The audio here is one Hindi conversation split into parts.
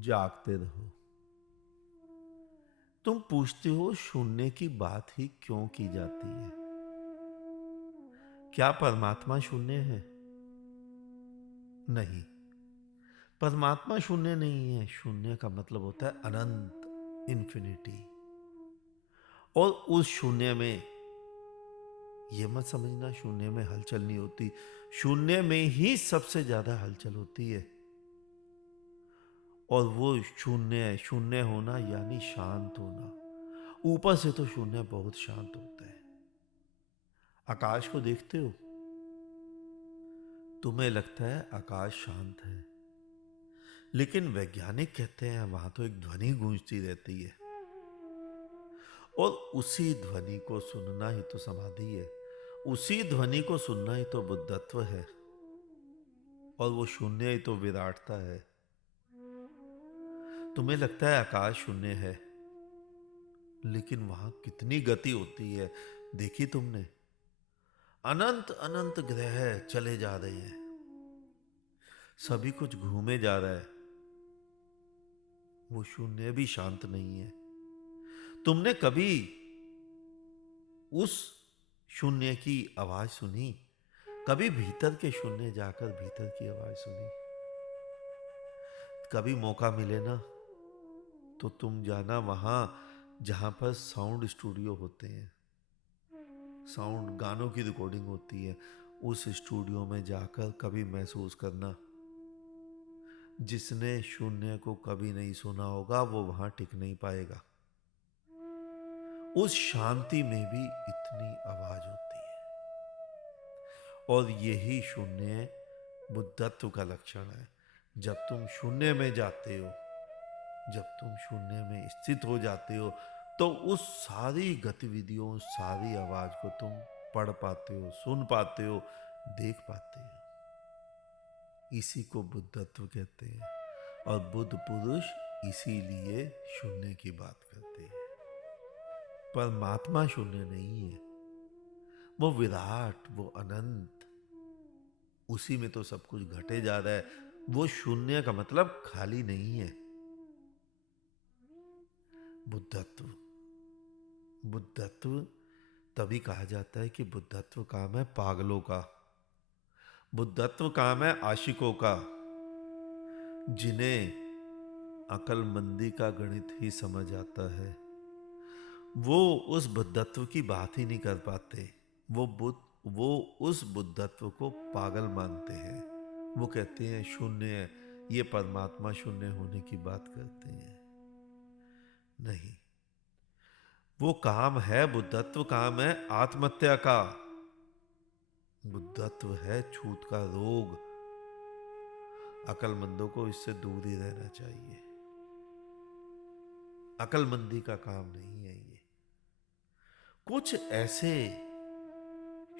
जागते रहो। तुम पूछते हो शून्य की बात ही क्यों की जाती है? क्या परमात्मा शून्य है? नहीं, परमात्मा शून्य नहीं है। शून्य का मतलब होता है अनंत, इन्फिनिटी। और उस शून्य में यह मत समझना शून्य में हलचल नहीं होती। शून्य में ही सबसे ज्यादा हलचल होती है। और वो शून्य, शून्य होना यानी शांत होना। ऊपर से तो शून्य बहुत शांत होता है। आकाश को देखते हो, तुम्हें लगता है आकाश शांत है, लेकिन वैज्ञानिक कहते हैं वहां तो एक ध्वनि गूंजती रहती है। और उसी ध्वनि को सुनना ही तो समाधि है। उसी ध्वनि को सुनना ही तो बुद्धत्व है। और वो शून्य ही तो विराटता है। तुम्हें लगता है आकाश शून्य है, लेकिन वहां कितनी गति होती है देखी तुमने? अनंत अनंत ग्रह चले जा रहे हैं, सभी कुछ घूमे जा रहा है। वो शून्य भी शांत नहीं है। तुमने कभी उस शून्य की आवाज सुनी? कभी भीतर के शून्य जाकर भीतर की आवाज सुनी? कभी मौका मिले ना तो तुम जाना वहां जहां पर साउंड स्टूडियो होते हैं, साउंड गानों की रिकॉर्डिंग होती है। उस स्टूडियो में जाकर कभी महसूस करना। जिसने शून्य को कभी नहीं सुना होगा वो वहां टिक नहीं पाएगा। उस शांति में भी इतनी आवाज होती है। और यही शून्य बुद्धत्व का लक्षण है। जब तुम शून्य में जाते हो, जब तुम शून्य में स्थित हो जाते हो, तो उस सारी गतिविधियों, सारी आवाज को तुम पढ़ पाते हो, सुन पाते हो, देख पाते हो। इसी को बुद्धत्व कहते हैं। और बुद्ध पुरुष इसीलिए शून्य की बात करते हैं। परमात्मा शून्य नहीं है, वो विराट, वो अनंत। उसी में तो सब कुछ घटे जा रहा है। वो शून्य का मतलब खाली नहीं है। बुद्धत्व, बुद्धत्व तभी कहा जाता है कि बुद्धत्व काम है पागलों का। बुद्धत्व काम है आशिकों का, जिन्हें अकलमंदी का गणित ही समझ आता है। वो उस बुद्धत्व की बात ही नहीं कर पाते। वो उस बुद्धत्व को पागल मानते हैं। वो कहते हैं शून्य है, ये परमात्मा शून्य होने की बात करते हैं। नहीं, वो काम है, बुद्धत्व काम है आत्महत्या का। बुद्धत्व है छूत का रोग। अकलमंदों को इससे दूर ही रहना चाहिए। अकलमंदी का काम नहीं है ये। कुछ ऐसे,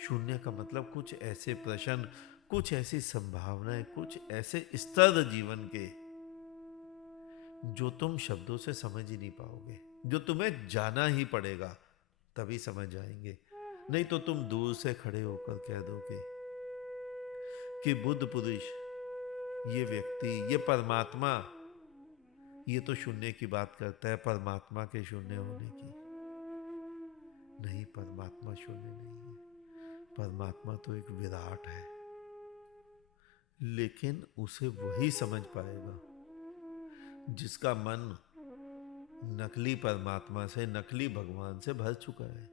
शून्य का मतलब कुछ ऐसे प्रश्न, कुछ ऐसी संभावनाएं, कुछ ऐसे स्तर जीवन के जो तुम शब्दों से समझ ही नहीं पाओगे, जो तुम्हें जाना ही पड़ेगा तभी समझ आएंगे। नहीं तो तुम दूर से खड़े होकर कह दोगे कि बुद्ध पुरुष, ये व्यक्ति, ये परमात्मा, ये तो शून्य की बात करता है, परमात्मा के शून्य होने की। नहीं, परमात्मा शून्य नहीं है। परमात्मा तो एक विराट है, लेकिन उसे वही समझ पाएगा जिसका मन नकली परमात्मा से, नकली भगवान से भर चुका है।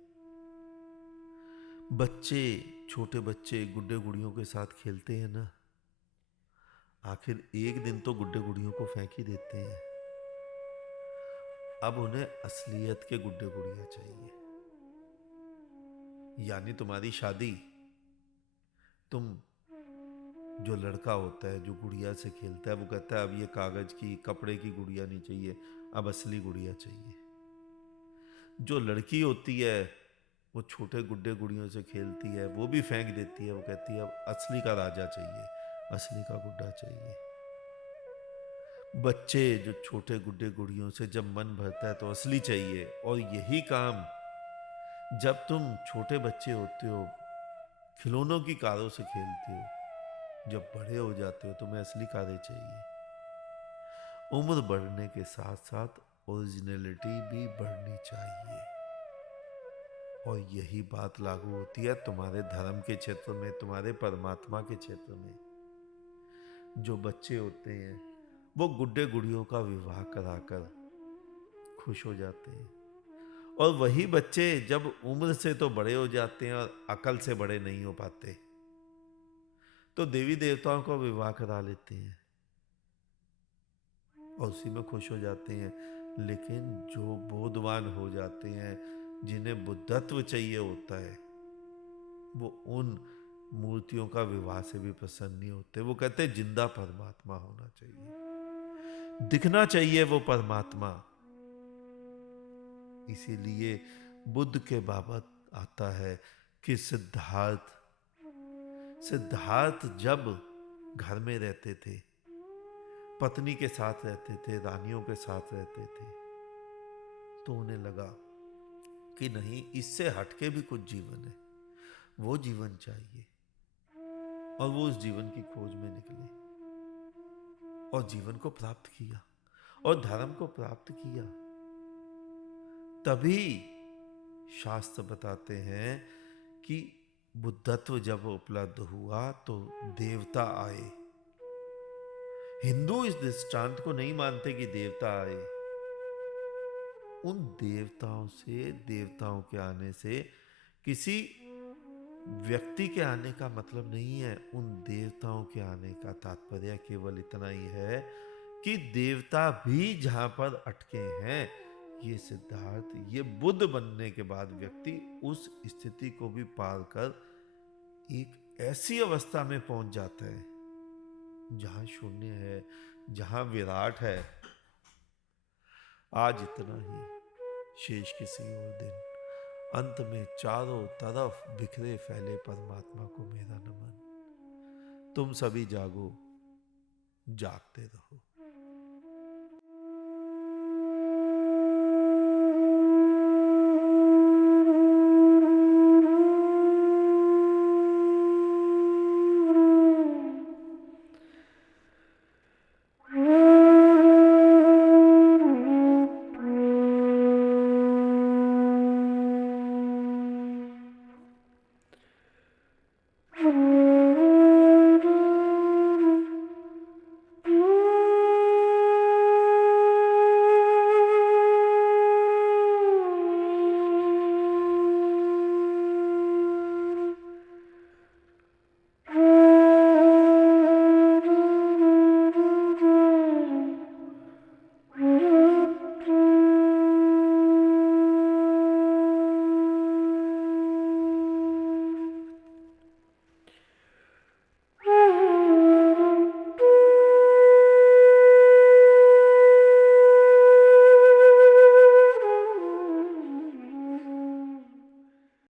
बच्चे, छोटे बच्चे गुड्डे गुड़ियों के साथ खेलते हैं ना, आखिर एक दिन तो गुड्डे गुड़ियों को फेंक ही देते हैं। अब उन्हें असलियत के गुड्डे गुड़िया चाहिए। यानी तुम्हारी शादी, तुम, जो लड़का होता है जो गुड़िया से खेलता है वो कहता है अब ये कागज की, कपड़े की गुड़िया नहीं चाहिए, अब असली गुड़िया चाहिए। जो लड़की होती है वो छोटे गुड्डे गुड़ियों से खेलती है, वो भी फेंक देती है। वो कहती है अब असली का राजा चाहिए, असली का गुड्डा चाहिए। बच्चे जो छोटे गुड्डे गुड़ियों से जब मन भरता है तो असली चाहिए। और यही काम जब तुम छोटे बच्चे होते हो, खिलौनों की कारों से खेलते हो, जब बड़े हो जाते हो तुम्हें असली कारें चाहिए। उम्र बढ़ने के साथ साथ ओरिजिनलिटी भी बढ़नी चाहिए। और यही बात लागू होती है तुम्हारे धर्म के क्षेत्र में, तुम्हारे परमात्मा के क्षेत्र में। जो बच्चे होते हैं वो गुड्डे गुड़ियों का विवाह कराकर खुश हो जाते हैं, और वही बच्चे जब उम्र से तो बड़े हो जाते हैं और अकल से बड़े नहीं हो पाते, तो देवी देवताओं का विवाह करा लेते हैं और उसी में खुश हो जाते हैं। लेकिन जो बोधवान हो जाते हैं, जिन्हें बुद्धत्व चाहिए होता है, वो उन मूर्तियों का विवाह से भी प्रसन्न नहीं होते। वो कहते हैं जिंदा परमात्मा होना चाहिए, दिखना चाहिए वो परमात्मा। इसीलिए बुद्ध के बाबत आता है कि सिद्धार्थ सिद्धार्थ जब घर में रहते थे, पत्नी के साथ रहते थे, रानियों के साथ रहते थे, तो उन्हें लगा कि नहीं, इससे हटके भी कुछ जीवन है, वो जीवन चाहिए। और वो उस जीवन की खोज में निकले और जीवन को प्राप्त किया और धर्म को प्राप्त किया। तभी शास्त्र बताते हैं कि बुद्धत्व जब उपलब्ध हुआ तो देवता आए। हिंदू इस दृष्टांत को नहीं मानते कि देवता आए। उन देवताओं से, देवताओं के आने से किसी व्यक्ति के आने का मतलब नहीं है। उन देवताओं के आने का तात्पर्य केवल इतना ही है कि देवता भी जहां पर अटके हैं, ये सिद्धार्थ, ये बुद्ध बनने के बाद व्यक्ति उस स्थिति को भी पार कर एक ऐसी अवस्था में पहुंच जाता है जहां शून्य है, जहां विराट है। आज इतना ही, शेष किसी और दिन। अंत में चारों तरफ बिखरे फैले परमात्मा को मेरा नमन। तुम सभी जागो, जागते रहो।